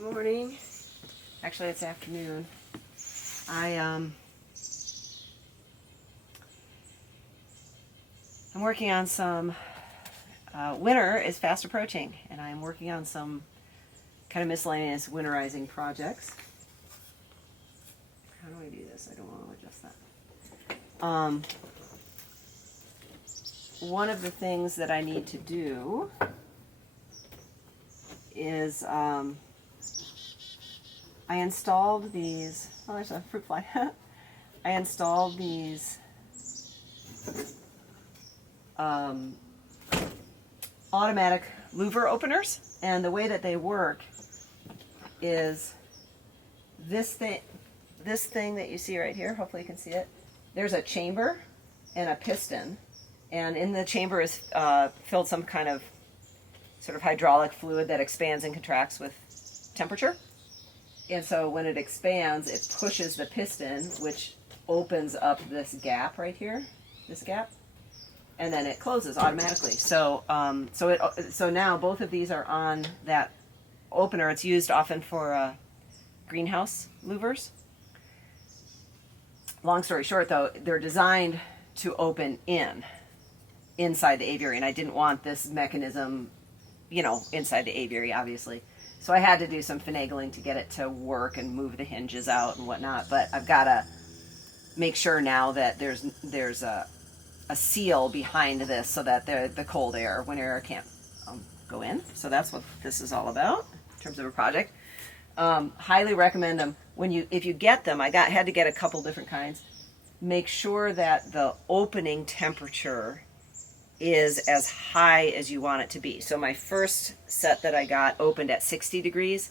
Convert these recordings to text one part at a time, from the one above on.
Good morning. Actually, it's afternoon. I'm working on some. Winter is fast approaching, and I'm working on some kind of miscellaneous winterizing projects. How do I do this? I don't want to adjust that. One of the things that I need to do is I installed these. Oh, there's a fruit fly. I installed these automatic louver openers, and the way that they work is this thing that you see right here. Hopefully you can see it. There's a chamber and a piston, and in the chamber is filled some kind of sort of hydraulic fluid that expands and contracts with temperature. And so when it expands, it pushes the piston, which opens up this gap right here, this gap, and then it closes automatically. So so now both of these are on that opener. It's used often for greenhouse louvers. Long story short, though, they're designed to open inside the aviary, and I didn't want this mechanism, inside the aviary, obviously. So I had to do some finagling to get it to work and move the hinges out and whatnot. But I've got to make sure now that there's a seal behind this so that the cold air, winter air, can't go in. So that's what this is all about in terms of a project. Highly recommend them if you get them. Had to get a couple different kinds. Make sure that the opening temperature is as high as you want it to be. So my first set that I got opened at 60 degrees,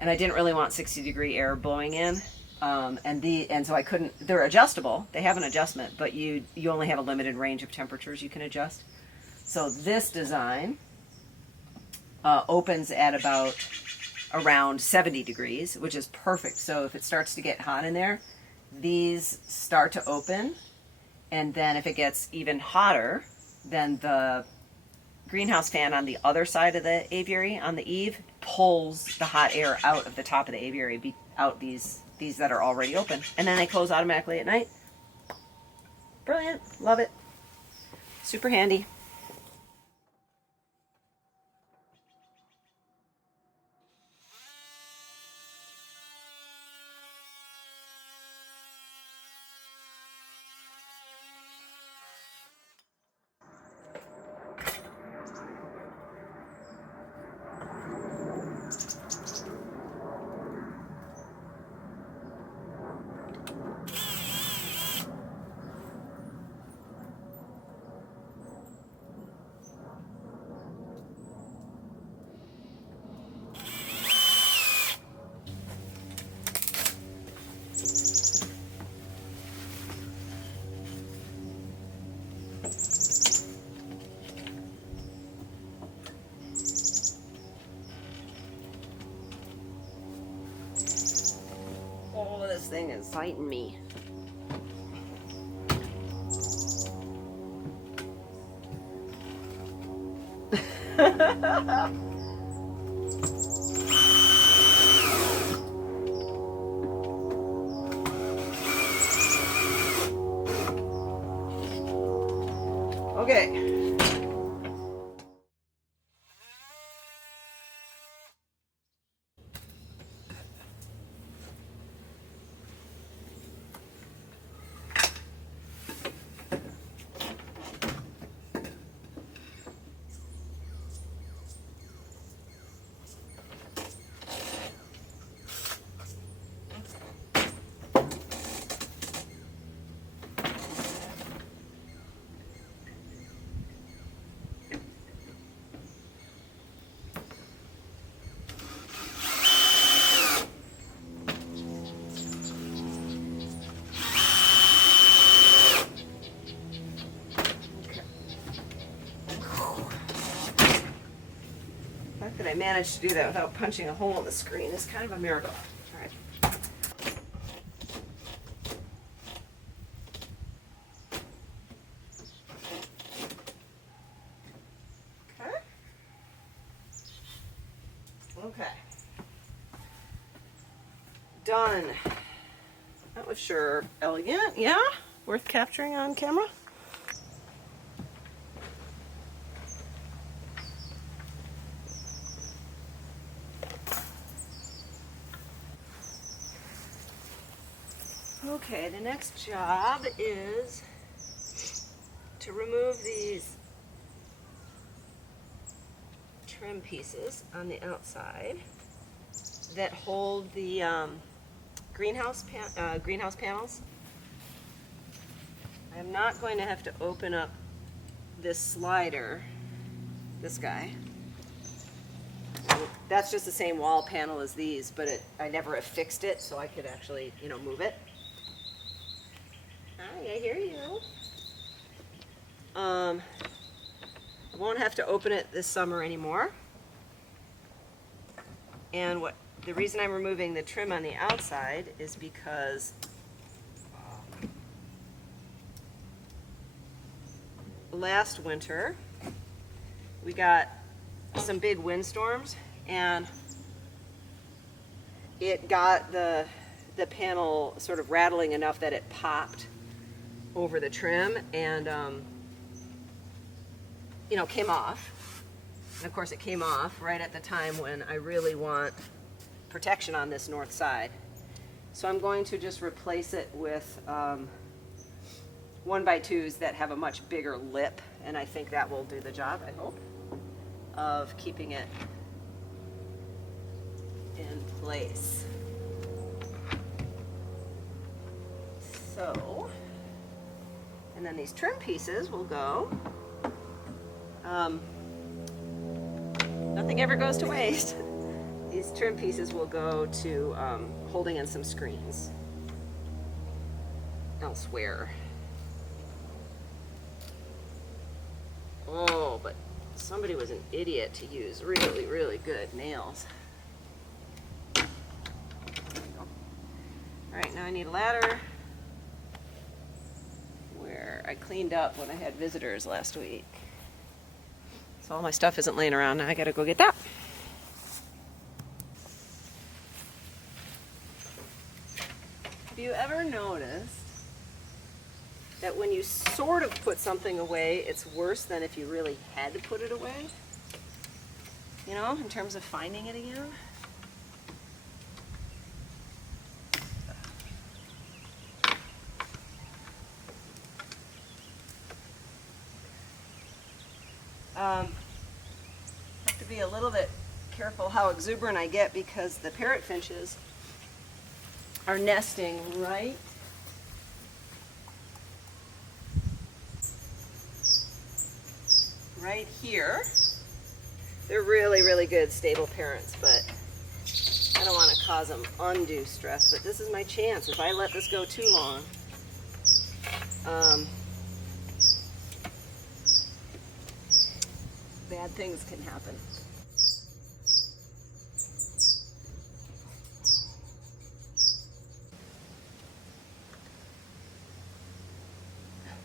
and I didn't really want 60-degree air blowing in. And so I couldn't. They're adjustable. They have an adjustment, but you only have a limited range of temperatures you can adjust. So this design opens at about around 70 degrees, which is perfect. So if it starts to get hot in there, these start to open, and then if it gets even hotter, then the greenhouse fan on the other side of the aviary, on the eave, pulls the hot air out of the top of the aviary, out these that are already open, and then they close automatically at night. Brilliant. Love it. Super handy. Oh, this thing is fighting me. Okay. The fact that I managed to do that without punching a hole in the screen is kind of a miracle. All right. Okay. done. That was sure elegant. Yeah? Worth capturing on camera? Okay, the next job is to remove these trim pieces on the outside that hold the greenhouse panels. I'm not going to have to open up this slider, this guy. That's just the same wall panel as these, but I never have fixed it, so I could actually, move it. Hi, I hear you. I won't have to open it this summer anymore. And the reason I'm removing the trim on the outside is because last winter we got some big windstorms, and it got the panel sort of rattling enough that it popped over the trim and came off. And of course it came off right at the time when I really want protection on this north side. So I'm going to just replace it with 1x2s that have a much bigger lip, and I think that will do the job, I hope, of keeping it in place. So, and then these trim pieces will go. Nothing ever goes to waste. These trim pieces will go to holding in some screens elsewhere. Oh, but somebody was an idiot to use really, really good nails. There we go. All right, now I need a ladder where I cleaned up when I had visitors last week. So all my stuff isn't laying around. Now I gotta go get that. Have you ever noticed that when you sort of put something away, it's worse than if you really had to put it away? In terms of finding it again? Have to be a little bit careful how exuberant I get, because the parrot finches are nesting right here. They're really, really good stable parents, but I don't want to cause them undue stress. But this is my chance. If I let this go too long, bad things can happen.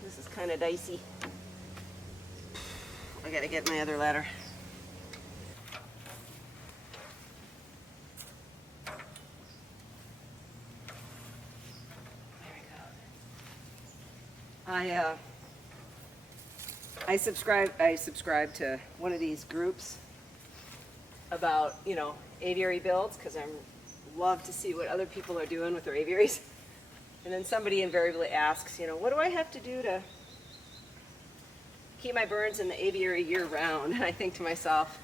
This is kind of dicey. I gotta get my other ladder. There we go. I subscribe to one of these groups about, aviary builds, because I love to see what other people are doing with their aviaries. And then somebody invariably asks, what do I have to do to keep my birds in the aviary year round? And I think to myself,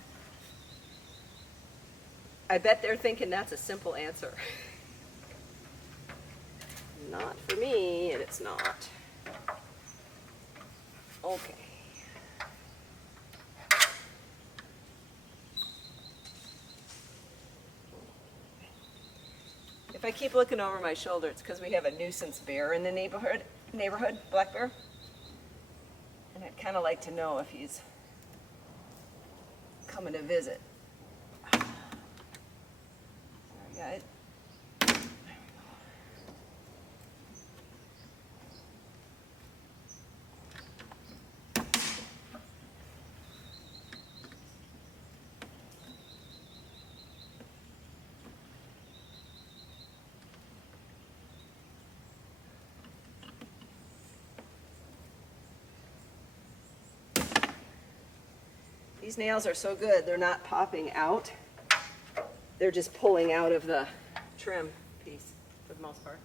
I bet they're thinking that's a simple answer. Not for me, and it's not. Okay. If I keep looking over my shoulder, it's because we have a nuisance bear in the neighborhood, black bear. And I'd kind of like to know if he's coming to visit. Sorry, guys. There we go. These nails are so good, they're not popping out. They're just pulling out of the trim piece for the most part.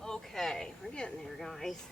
Okay, we're getting there, guys.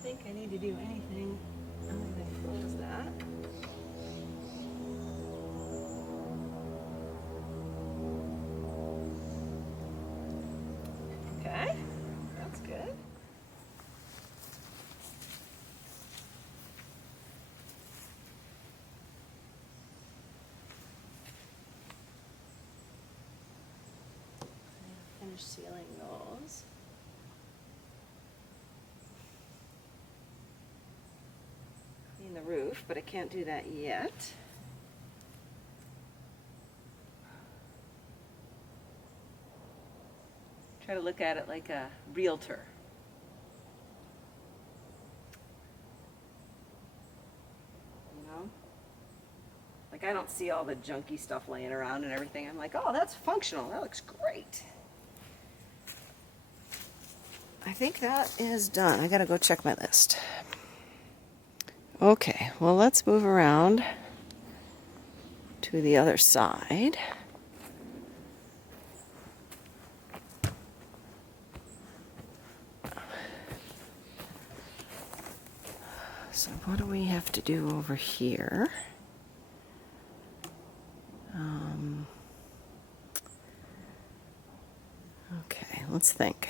Think I need to do anything other than close that. Okay, that's good. Finish sealing those. The roof, but I can't do that yet. Try to look at it like a realtor. You know? Like, I don't see all the junky stuff laying around and everything. I'm like, oh, that's functional. That looks great. I think that is done. I gotta go check my list. Okay, well, let's move around to the other side. So what do we have to do over here? Okay, let's think.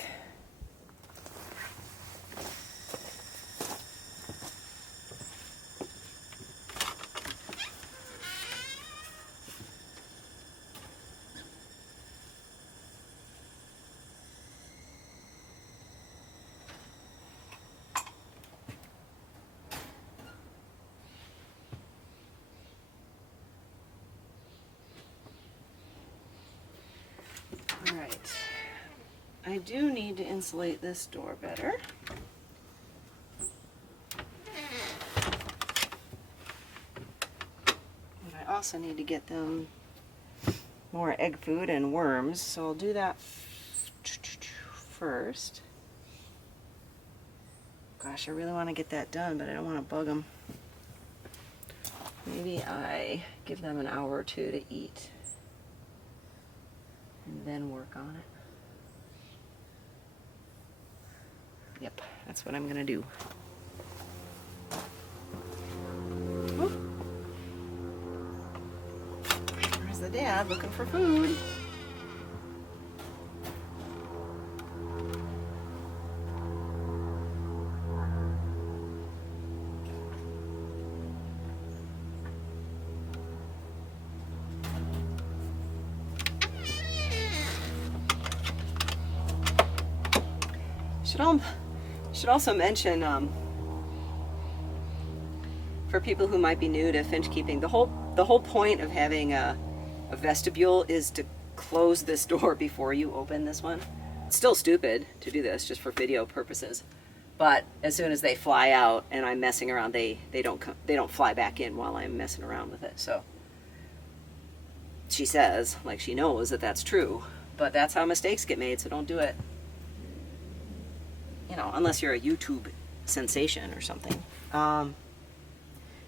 Alright, I do need to insulate this door better. But I also need to get them more egg food and worms, so I'll do that first. Gosh, I really want to get that done, but I don't want to bug them. Maybe I give them an hour or two to eat and then work on it. Yep, that's what I'm gonna do. Oh. There's the dad looking for food. Should also mention, for people who might be new to finch keeping, the whole point of having a vestibule is to close this door before you open this one. It's still stupid to do this just for video purposes, but as soon as they fly out and I'm messing around, they don't fly back in while I'm messing around with it. So she says, like, she knows that that's true, but that's how mistakes get made, so don't do it. You know, unless you're a YouTube sensation or something. All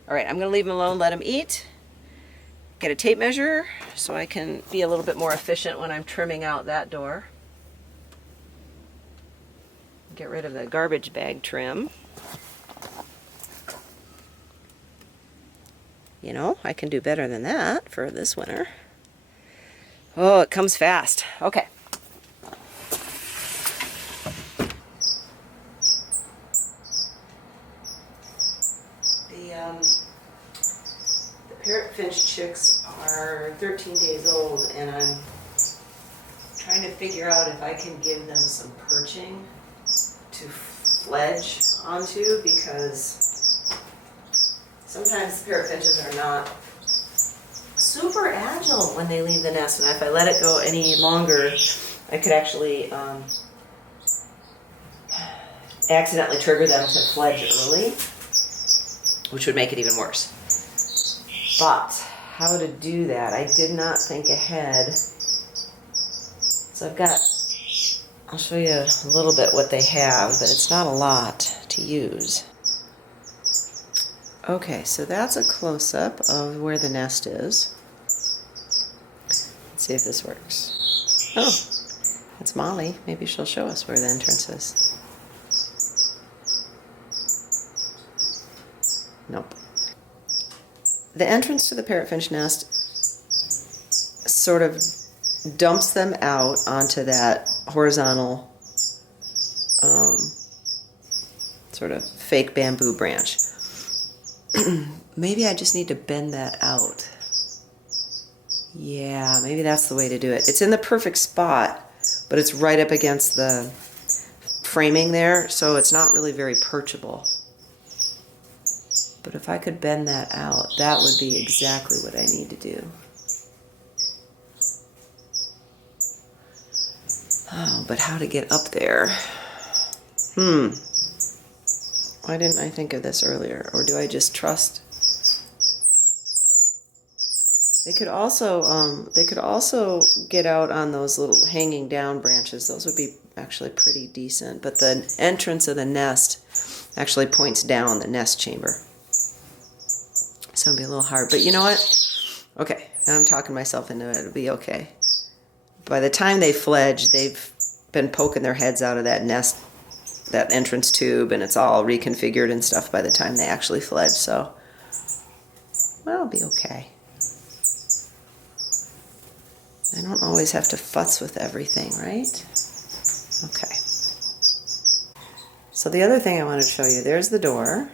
right, I'm gonna leave them alone, let them eat. Get a tape measure so I can be a little bit more efficient when I'm trimming out that door. Get rid of the garbage bag trim. You know, I can do better than that for this winter. Oh, it comes fast. Okay. The parrot finch chicks are 13 days old, and I'm trying to figure out if I can give them some perching to fledge onto, because sometimes parrot finches are not super agile when they leave the nest, and if I let it go any longer, I could actually accidentally trigger them to fledge early, which would make it even worse. But how to do that, I did not think ahead. So I'll show you a little bit what they have, but it's not a lot to use. Okay, so that's a close-up of where the nest is. Let's see if this works. Oh, it's Molly. Maybe she'll show us where the entrance is. Nope. The entrance to the parrotfinch nest sort of dumps them out onto that horizontal sort of fake bamboo branch. Maybe I just need to bend that out. Yeah, maybe that's the way to do it. It's in the perfect spot, but it's right up against the framing there, so it's not really very perchable. But if I could bend that out, that would be exactly what I need to do. Oh, but how to get up there? Why didn't I think of this earlier? Or do I just trust? They could also get out on those little hanging down branches. Those would be actually pretty decent. But the entrance of the nest actually points down the nest chamber. So it'd be a little hard. But you know what? Okay, now I'm talking myself into it. It'll be okay. By the time they fledge, they've been poking their heads out of that nest, that entrance tube, and it's all reconfigured and stuff by the time they actually fledge. So, well, it'll be okay. I don't always have to futz with everything, right? Okay. So the other thing I want to show you, there's the door.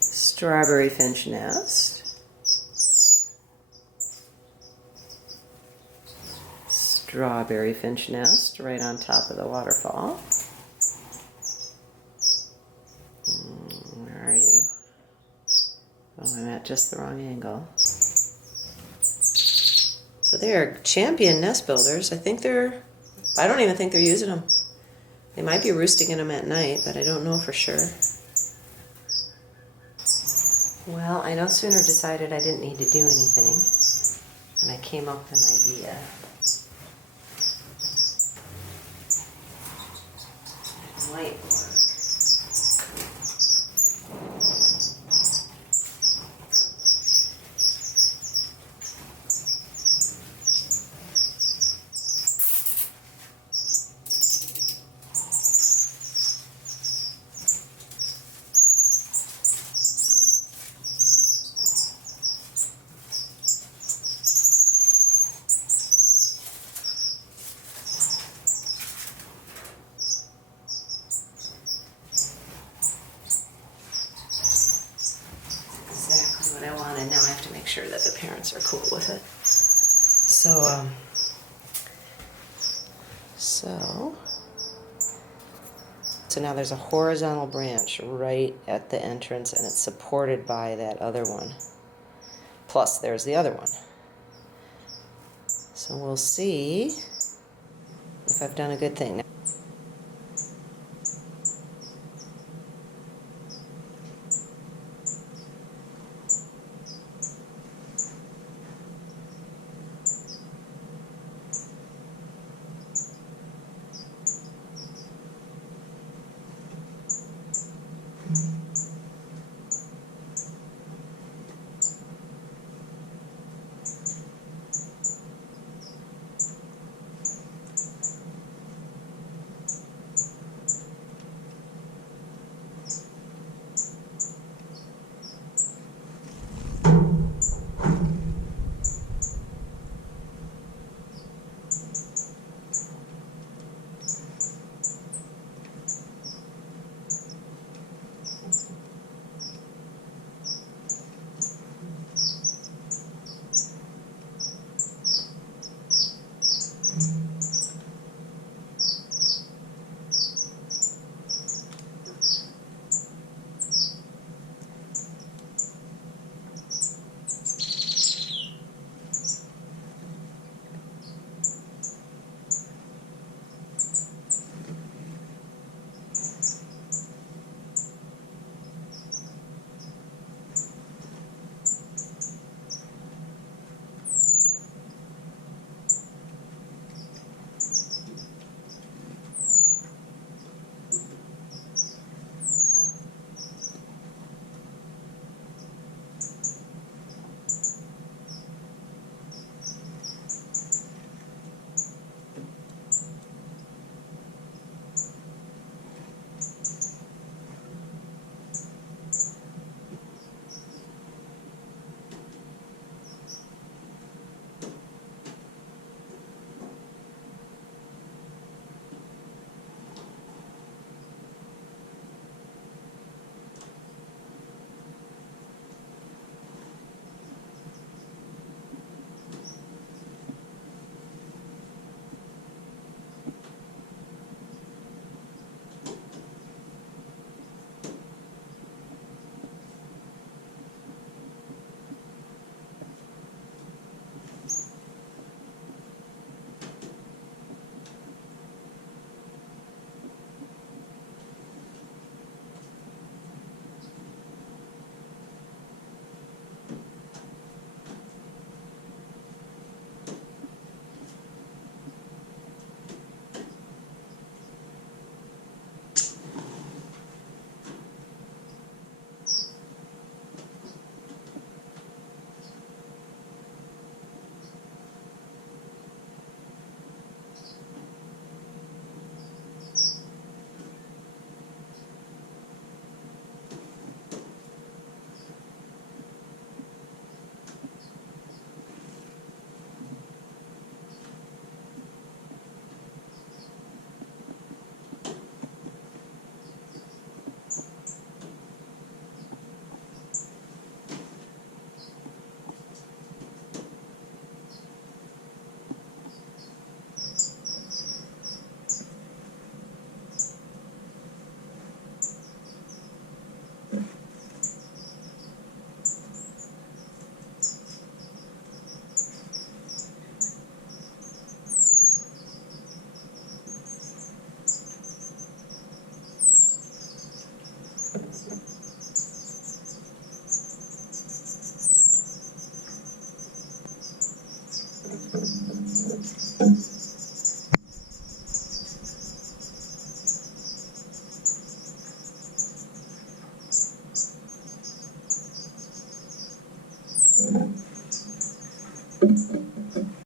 Strawberry finch nest. Strawberry finch nest right on top of the waterfall. Where are you? Oh, I'm at just the wrong angle. So they're champion nest builders. I don't even think they're using them. They might be roosting in them at night, but I don't know for sure. Well, I no sooner decided I didn't need to do anything, and I came up with an idea. It might work. What I want, and now I have to make sure that the parents are cool with it. So now there's a horizontal branch right at the entrance, and it's supported by that other one. Plus, there's the other one. So we'll see if I've done a good thing.